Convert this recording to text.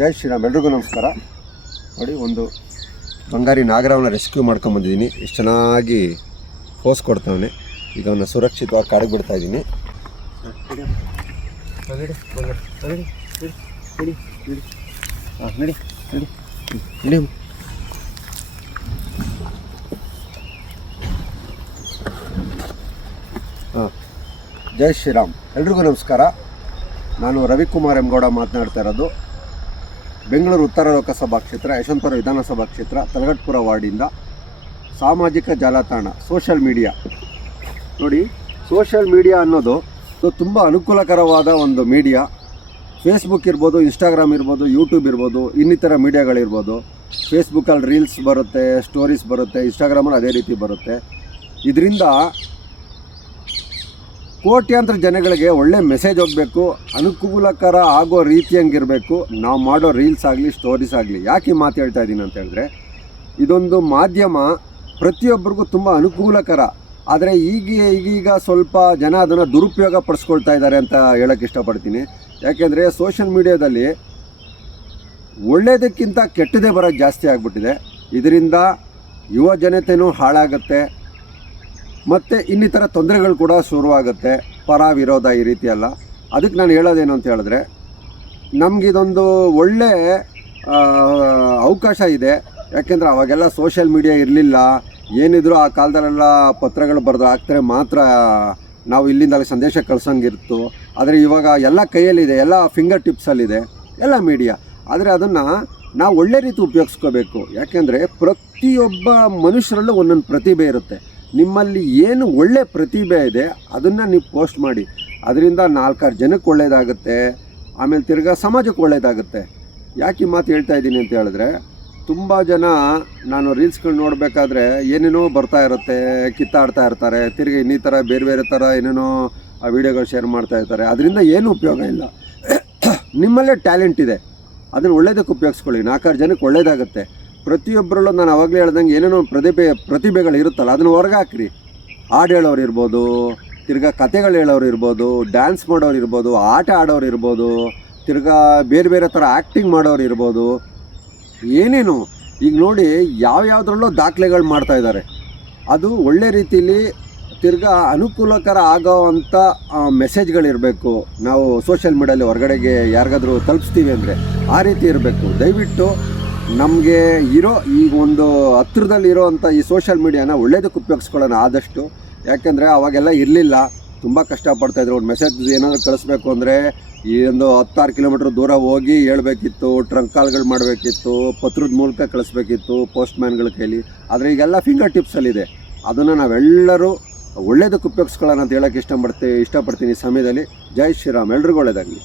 ಜೈ ಶ್ರೀರಾಮ್. ಎಲ್ರಿಗೂ ನಮಸ್ಕಾರ. ನೋಡಿ, ಒಂದು ಬಂಗಾರಿ ನಾಗರಾವನ್ನ ರೆಸ್ಕ್ಯೂ ಮಾಡ್ಕೊಂಬಂದಿದ್ದೀನಿ. ಎಷ್ಟು ಚೆನ್ನಾಗಿ ಪೋಸ್ ಕೊಡ್ತಾವನೆ. ಈಗ ಅವನ್ನ ಸುರಕ್ಷಿತವಾಗಿ ಕಾಡಿಗೆ ಬಿಡ್ತಾ ಇದ್ದೀನಿ. ಜೈ ಶ್ರೀರಾಮ್. ಎಲ್ರಿಗೂ ನಮಸ್ಕಾರ. ನಾನು ರವಿಕುಮಾರ್ ಎಂಗೌಡ ಮಾತನಾಡ್ತಾ ಇರೋದು. ಬೆಂಗಳೂರು ಉತ್ತರ ಲೋಕಸಭಾ ಕ್ಷೇತ್ರ, ಯಶವಂತಪುರ ವಿಧಾನಸಭಾ ಕ್ಷೇತ್ರ, ತಲಗಟ್ಪುರ ವಾರ್ಡಿಂದ. ಸಾಮಾಜಿಕ ಜಾಲತಾಣ, ಸೋಷಲ್ ಮೀಡಿಯಾ. ನೋಡಿ, ಸೋಷಲ್ ಮೀಡಿಯಾ ಅನ್ನೋದು ತುಂಬ ಅನುಕೂಲಕರವಾದ ಒಂದು ಮೀಡಿಯಾ. ಫೇಸ್ಬುಕ್ ಇರ್ಬೋದು, ಇನ್ಸ್ಟಾಗ್ರಾಮ್ ಇರ್ಬೋದು, ಯೂಟ್ಯೂಬ್ ಇರ್ಬೋದು, ಇನ್ನಿತರ ಮೀಡಿಯಾಗಳಿರ್ಬೋದು. ಫೇಸ್ಬುಕ್ಕಲ್ಲಿ ರೀಲ್ಸ್ ಬರುತ್ತೆ, ಸ್ಟೋರೀಸ್ ಬರುತ್ತೆ, ಇನ್ಸ್ಟಾಗ್ರಾಮಲ್ಲಿ ಅದೇ ರೀತಿ ಬರುತ್ತೆ. ಇದರಿಂದ ಕೋಟ್ಯಾಂತರ ಜನಗಳಿಗೆ ಒಳ್ಳೆ ಮೆಸೇಜ್ ಹೋಗಬೇಕು, ಅನುಕೂಲಕರ ಆಗೋ ರೀತಿಯಂಗಿರಬೇಕು ನಾವು ಮಾಡೋ ರೀಲ್ಸ್ ಆಗಲಿ, ಸ್ಟೋರೀಸ್ ಆಗಲಿ. ಯಾಕೆ ಮಾತು ಹೇಳ್ತಾ ಇದ್ದೀನಿ ಅಂತ ಹೇಳಿದ್ರೆ, ಇದೊಂದು ಮಾಧ್ಯಮ ಪ್ರತಿಯೊಬ್ಬರಿಗೂ ತುಂಬ ಅನುಕೂಲಕರ. ಆದರೆ ಈಗೀಗ ಸ್ವಲ್ಪ ಜನ ಅದನ್ನು ದುರುಪಯೋಗ ಪಡಿಸ್ಕೊಳ್ತಾ ಇದ್ದಾರೆ ಅಂತ ಹೇಳೋಕ್ಕೆ ಇಷ್ಟಪಡ್ತೀನಿ. ಯಾಕೆಂದರೆ ಸೋಷಿಯಲ್ ಮೀಡಿಯಾದಲ್ಲಿ ಒಳ್ಳೆಯದಕ್ಕಿಂತ ಕೆಟ್ಟದೇ ಬರೋದು ಜಾಸ್ತಿ ಆಗಿಬಿಟ್ಟಿದೆ. ಇದರಿಂದ ಯುವ ಜನತೆಯೂ ಹಾಳಾಗುತ್ತೆ ಮತ್ತು ಇನ್ನಿತರ ತೊಂದರೆಗಳು ಕೂಡ ಶುರುವಾಗುತ್ತೆ. ಪರ ವಿರೋಧ ಈ ರೀತಿ ಅಲ್ಲ. ಅದಕ್ಕೆ ನಾನು ಹೇಳೋದೇನು ಅಂತ ಹೇಳಿದ್ರೆ, ನಮಗಿದೊಂದು ಒಳ್ಳೆ ಅವಕಾಶ ಇದೆ. ಯಾಕೆಂದರೆ ಅವಾಗೆಲ್ಲ ಸೋಷಿಯಲ್ ಮೀಡಿಯಾ ಇರಲಿಲ್ಲ. ಏನಿದ್ರು ಆ ಕಾಲದಲ್ಲೆಲ್ಲ ಪತ್ರಗಳು ಬರೆದು ಹಾಕ್ತಾರೆ ಮಾತ್ರ ನಾವು ಇಲ್ಲಿಂದ ಅಲ್ಲಿ ಸಂದೇಶ ಕಳ್ಸೋಂಗಿತ್ತು. ಆದರೆ ಇವಾಗ ಎಲ್ಲ ಕೈಯಲ್ಲಿದೆ, ಎಲ್ಲ ಫಿಂಗರ್ ಟಿಪ್ಸಲ್ಲಿದೆ, ಎಲ್ಲ ಮೀಡಿಯಾ. ಆದರೆ ಅದನ್ನು ನಾವು ಒಳ್ಳೆ ರೀತಿ ಉಪಯೋಗಿಸ್ಕೋಬೇಕು. ಯಾಕೆಂದರೆ ಪ್ರತಿಯೊಬ್ಬ ಮನುಷ್ಯರಲ್ಲೂ ಒಂದೊಂದು ಪ್ರತಿಭೆ ಇರುತ್ತೆ. ನಿಮ್ಮಲ್ಲಿ ಏನು ಒಳ್ಳೆ ಪ್ರತಿಭೆ ಇದೆ ಅದನ್ನು ನೀವು ಪೋಸ್ಟ್ ಮಾಡಿ. ಅದರಿಂದ 4-6 ಜನಕ್ಕೆ ಒಳ್ಳೆಯದಾಗುತ್ತೆ, ಆಮೇಲೆ ತಿರ್ಗಾ ಸಮಾಜಕ್ಕೆ ಒಳ್ಳೆಯದಾಗುತ್ತೆ. ಯಾಕೆ ಈ ಮಾತು ಹೇಳ್ತಾ ಇದ್ದೀನಿ ಅಂತ ಹೇಳಿದ್ರೆ, ತುಂಬ ಜನ ನಾನು ರೀಲ್ಸ್ಗಳು ನೋಡಬೇಕಾದ್ರೆ ಏನೇನೋ ಬರ್ತಾ ಇರುತ್ತೆ, ಕಿತ್ತಾಡ್ತಾ ಇರ್ತಾರೆ, ತಿರ್ಗಿ ಇನ್ನಿತರ ಬೇರೆ ಥರ ಏನೇನೋ ಆ ವಿಡಿಯೋಗಳು ಶೇರ್ ಮಾಡ್ತಾ ಇರ್ತಾರೆ. ಅದರಿಂದ ಏನು ಉಪಯೋಗ ಇಲ್ಲ. ನಿಮ್ಮಲ್ಲೇ ಟ್ಯಾಲೆಂಟ್ ಇದೆ, ಅದನ್ನು ಒಳ್ಳೆಯದಕ್ಕೆ ಉಪಯೋಗಿಸ್ಕೊಳ್ಳಿ. 4-6 ಜನಕ್ಕೆ ಒಳ್ಳೆಯದಾಗುತ್ತೆ. ಪ್ರತಿಯೊಬ್ಬರಲ್ಲೂ ನಾನು ಆವಾಗಲೇ ಹೇಳ್ದಂಗೆ ಏನೇನೋ ಪ್ರತಿಭೆಗಳು ಇರುತ್ತಲ್ಲ, ಅದನ್ನು ಹೊರಗೆ ಹಾಕ್ರಿ. ಹಾಡು ಹೇಳೋರು ಇರ್ಬೋದು, ತಿರ್ಗಾ ಕತೆಗಳು ಹೇಳೋರು ಇರ್ಬೋದು, ಡ್ಯಾನ್ಸ್ ಮಾಡೋರು ಇರ್ಬೋದು, ಆಟ ಆಡೋರು ಇರ್ಬೋದು, ತಿರ್ಗಾ ಬೇರೆ ಥರ ಆ್ಯಕ್ಟಿಂಗ್ ಮಾಡೋರು ಇರ್ಬೋದು. ಏನೇನು ಈಗ ನೋಡಿ, ಯಾವ್ಯಾವುದ್ರಲ್ಲೂ ದಾಖಲೆಗಳು ಮಾಡ್ತಾಯಿದ್ದಾರೆ. ಅದು ಒಳ್ಳೆ ರೀತಿಲಿ ತಿರ್ಗಾ ಅನುಕೂಲಕರ ಆಗೋ ಅಂಥ ಮೆಸೇಜ್ಗಳಿರಬೇಕು. ನಾವು ಸೋಷಿಯಲ್ ಮೀಡಿಯಲ್ಲಿ ಹೊರಗಡೆಗೆ ಯಾರಿಗಾದ್ರೂ ತಲುಪಿಸ್ತೀವಿ ಅಂದರೆ ಆ ರೀತಿ ಇರಬೇಕು. ದಯವಿಟ್ಟು ನಮಗೆ ಇರೋ ಈಗ ಒಂದು ಹತ್ರದಲ್ಲಿರೋ ಅಂಥ ಈ ಸೋಷಿಯಲ್ ಮೀಡಿಯಾನ ಒಳ್ಳೇದಕ್ಕೆ ಉಪಯೋಗಿಸ್ಕೊಳ್ಳೋಣ ಆದಷ್ಟು. ಯಾಕೆಂದರೆ ಅವಾಗೆಲ್ಲ ಇರಲಿಲ್ಲ, ತುಂಬ ಕಷ್ಟಪಡ್ತಾಯಿದ್ರು. ಒಂದು ಮೆಸೇಜ್ ಏನಾದರೂ ಕಳಿಸ್ಬೇಕು ಅಂದರೆ ಈ ಒಂದು 10-6 ಕಿಲೋಮೀಟ್ರ್ ದೂರ ಹೋಗಿ ಹೇಳ್ಬೇಕಿತ್ತು, ಟ್ರಂಕ್ ಕಾಲ್ಗಳು ಮಾಡಬೇಕಿತ್ತು, ಪತ್ರದ ಮೂಲಕ ಕಳಿಸ್ಬೇಕಿತ್ತು ಪೋಸ್ಟ್ ಮ್ಯಾನ್ಗಳ ಕೈಲಿ. ಆದರೆ ಈಗೆಲ್ಲ ಫಿಂಗರ್ ಟಿಪ್ಸಲ್ಲಿದೆ. ಅದನ್ನು ನಾವೆಲ್ಲರೂ ಒಳ್ಳೇದಕ್ಕೆ ಉಪಯೋಗಿಸ್ಕೊಳ್ಳೋಣ ಅಂತ ಹೇಳೋಕ್ಕೆ ಇಷ್ಟಪಡ್ತೀನಿ ಈ ಸಮಯದಲ್ಲಿ. ಜೈ ಶ್ರೀರಾಮ್. ಎಲ್ರಿಗೂ ಒಳ್ಳೆಯದಾಗಲಿ.